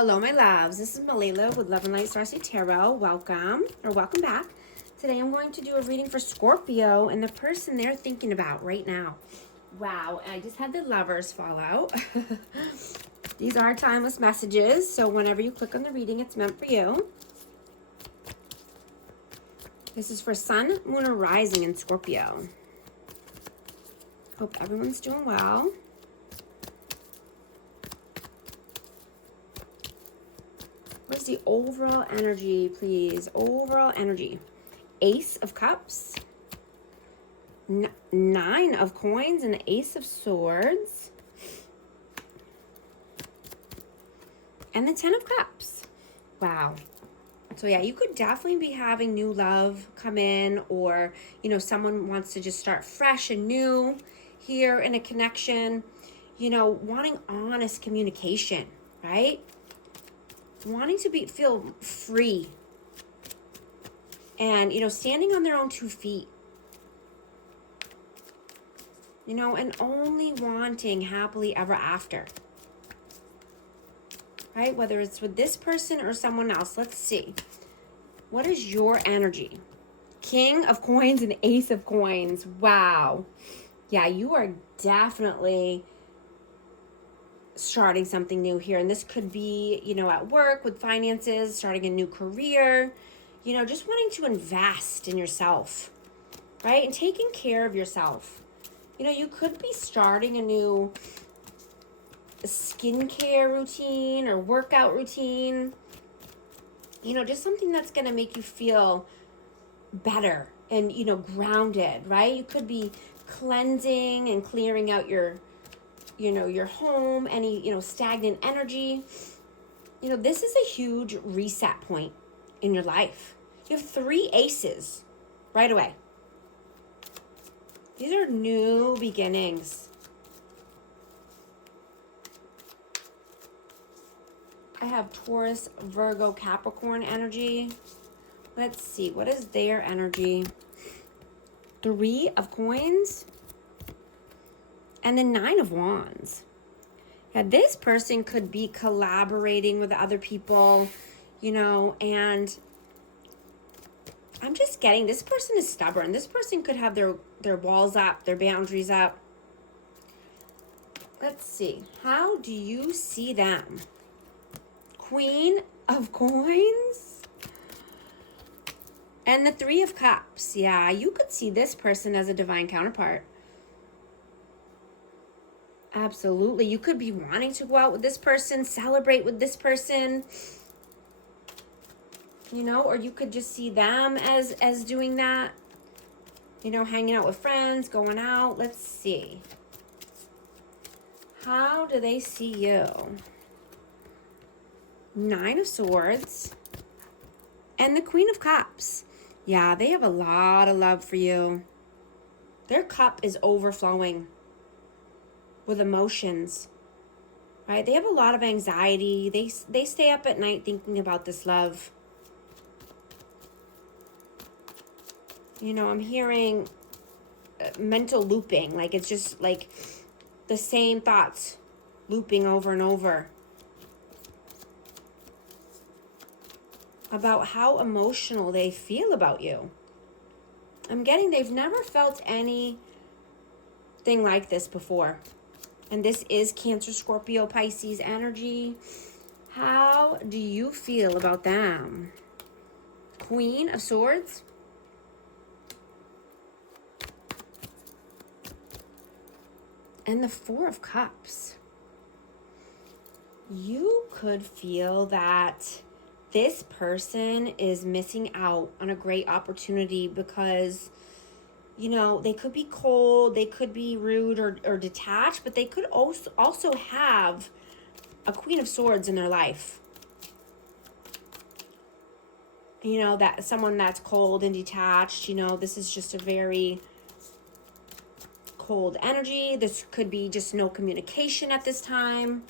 Hello, my loves. This is Malila with Love and Light Starseed Tarot. Welcome back. Today I'm going to do a reading for Scorpio and the person they're thinking about right now. Wow, I just had the lovers fall out. These are timeless messages, so whenever you click on the reading, it's meant for you. This is for Sun, Moon, or Rising in Scorpio. Hope everyone's doing well. What's the overall energy, please? Overall energy. Ace of Cups. 9 of Coins and the Ace of Swords. And the 10 of Cups. Wow. So yeah, you could definitely be having new love come in, or, you know, someone wants to just start fresh and new here in a connection, you know, wanting honest communication, right? Wanting to feel free and, you know, standing on their own 2 feet, you know, and only wanting happily ever after, right? Whether it's with this person or someone else. Let's see. What is your energy? King of Coins and Ace of Coins. Wow. Yeah, you are definitely starting something new here. And this could be, you know, at work with finances, starting a new career, you know, just wanting to invest in yourself, right? And taking care of yourself. You know, you could be starting a new skincare routine or workout routine, you know, just something that's going to make you feel better and, you know, grounded, right? You could be cleansing and clearing out your, you know, your home, any, you know, stagnant energy. You know, this is a huge reset point in your life. You have 3 aces right away. These are new beginnings. I have Taurus, Virgo, Capricorn energy. Let's see, what is their energy? 3 of Coins and the 9 of Wands. Yeah, this person could be collaborating with other people, you know, and I'm just getting, this person is stubborn. This person could have their walls up, their boundaries up. Let's see. How do you see them? Queen of Coins and the 3 of Cups. Yeah, you could see this person as a divine counterpart. Absolutely. You could be wanting to go out with this person, celebrate with this person, you know, or you could just see them as doing that, you know, hanging out with friends, going out. Let's see. How do they see you? 9 of Swords and the Queen of Cups. Yeah, they have a lot of love for you. Their cup is overflowing with emotions, right? They have a lot of anxiety. They stay up at night thinking about this love. You know, I'm hearing mental looping, like it's just like the same thoughts looping over and over about how emotional they feel about you. I'm getting they've never felt anything like this before. And this is Cancer, Scorpio, Pisces energy. How do you feel about them? Queen of Swords. And the 4 of Cups. You could feel that this person is missing out on a great opportunity because, you know, they could be cold, they could be rude or detached, but they could also have a Queen of Swords in their life. You know, that someone that's cold and detached, you know, this is just a very cold energy. This could be just no communication at this time.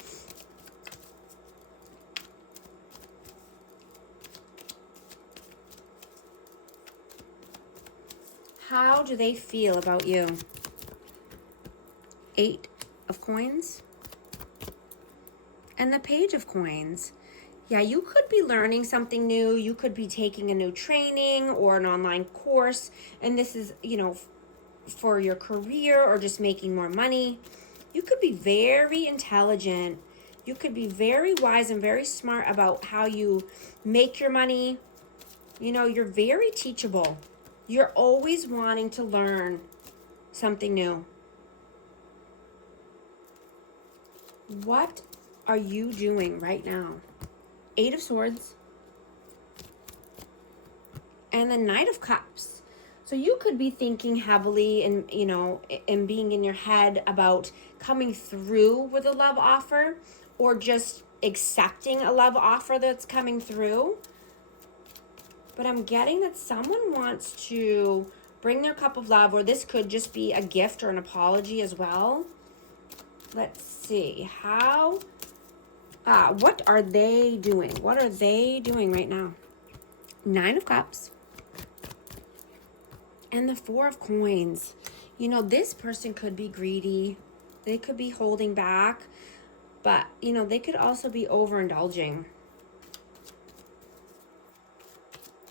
How do they feel about you? 8 of Coins and the Page of Coins. Yeah, you could be learning something new. You could be taking a new training or an online course. And this is, for your career or just making more money. You could be very intelligent. You could be very wise and very smart about how you make your money. You're very teachable. You're always wanting to learn something new. What are you doing right now? 8 of Swords and the Knight of Cups. So you could be thinking heavily and being in your head about coming through with a love offer or just accepting a love offer that's coming through. But I'm getting that someone wants to bring their cup of love, or this could just be a gift or an apology as well. Let's see. What are they doing? What are they doing right now? 9 of Cups. And the 4 of Coins. This person could be greedy. They could be holding back. But, they could also be overindulging.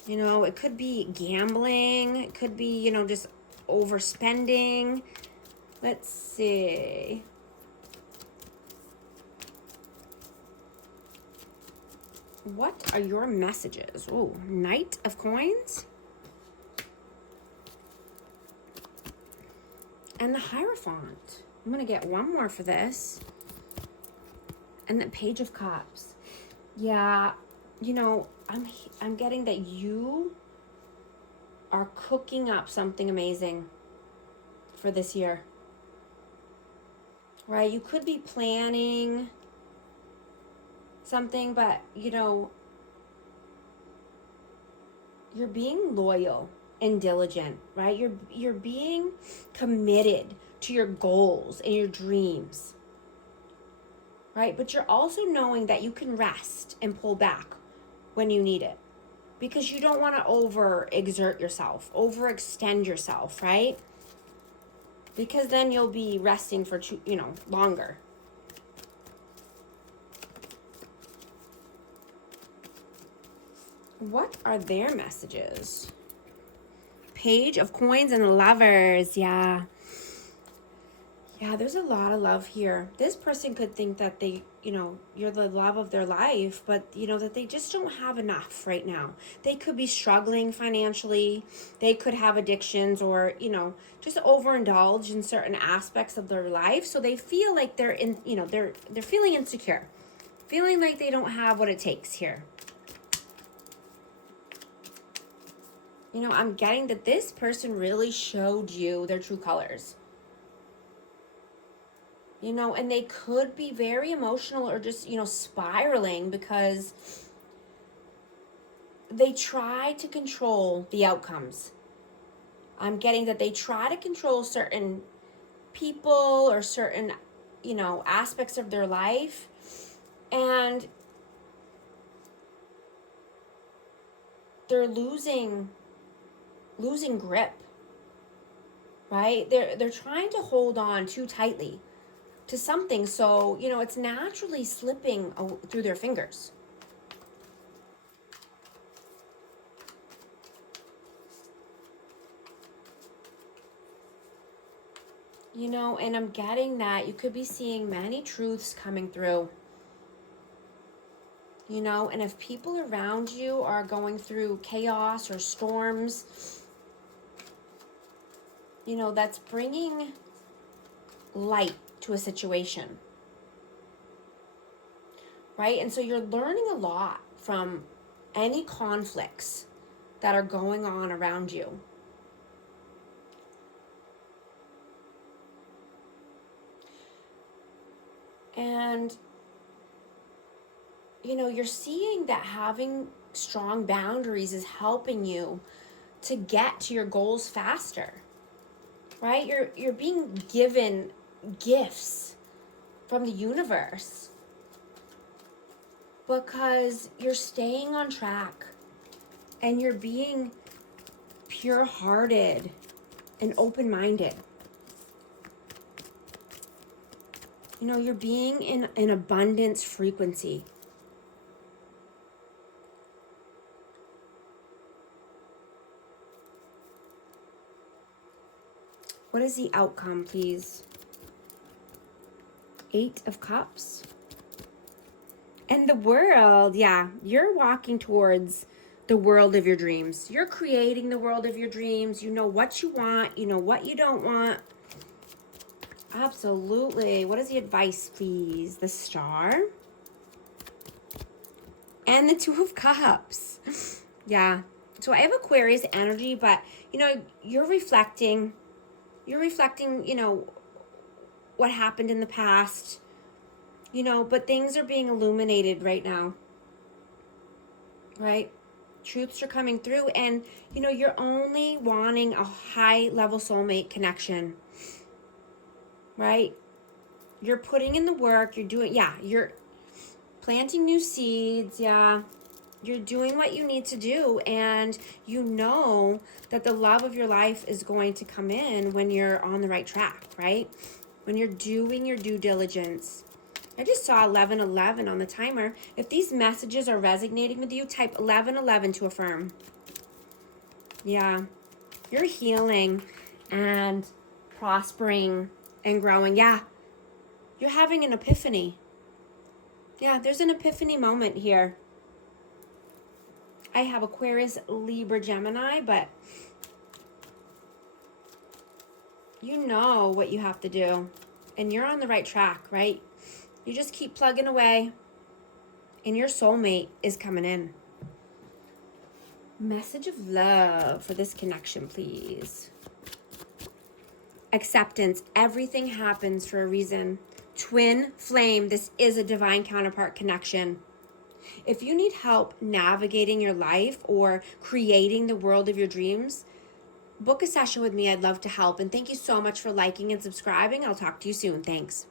It could be gambling. It could be, just overspending. Let's see. What are your messages? Oh, Knight of Coins. And the Hierophant. I'm going to get one more for this. And the Page of Cups. Yeah, I'm getting that you are cooking up something amazing for this year. Right? You could be planning something, but you're being loyal and diligent, right? You're being committed to your goals and your dreams, right? But you're also knowing that you can rest and pull back when you need it, because you don't want to overexert yourself, overextend yourself, right? Because then you'll be resting for longer. What are their messages? Page of Coins and the Lovers. Yeah, there's a lot of love here. This person could think that they, you're the love of their life, but, that they just don't have enough right now. They could be struggling financially. They could have addictions or, just overindulge in certain aspects of their life. So they feel like they're they're feeling insecure, feeling like they don't have what it takes here. I'm getting that this person really showed you their true colors. And they could be very emotional or just, spiraling because they try to control the outcomes. I'm getting that they try to control certain people or certain, aspects of their life. And they're losing grip, right? They're trying to hold on too tightly to something, so it's naturally slipping through their fingers. And I'm getting that you could be seeing many truths coming through. And if people around you are going through chaos or storms, that's bringing light to a situation, right? And so you're learning a lot from any conflicts that are going on around you. And you're seeing that having strong boundaries is helping you to get to your goals faster, right? You're being given gifts from the universe because you're staying on track and you're being pure-hearted and open-minded. You know, you're being in an abundance frequency. What is the outcome, please? 8 of Cups. And the world, yeah, you're walking towards the world of your dreams. You're creating the world of your dreams. You know what you want. You know what you don't want. Absolutely. What is the advice, please? The Star. And the 2 of Cups. Yeah. So I have Aquarius energy, but, you know, you're reflecting, you know, what happened in the past, you know, but things are being illuminated right now, right? Truths are coming through, and, you know, you're only wanting a high-level soulmate connection, right? You're putting in the work, you're doing, yeah, you're planting new seeds, yeah. You're doing what you need to do, and you know that the love of your life is going to come in when you're on the right track, right? When you're doing your due diligence. I just saw 1111 on the timer. If these messages are resonating with you, type 1111 to affirm. Yeah, you're healing and prospering and growing. Yeah, you're having an epiphany. Yeah, there's an epiphany moment here. I have Aquarius, Libra, Gemini, but you know what you have to do. And you're on the right track, right? You just keep plugging away, and your soulmate is coming in. Message of love for this connection, please. Acceptance. Everything happens for a reason. Twin flame. This is a divine counterpart connection. If you need help navigating your life or creating the world of your dreams, book a session with me. I'd love to help. And thank you so much for liking and subscribing. I'll talk to you soon. Thanks.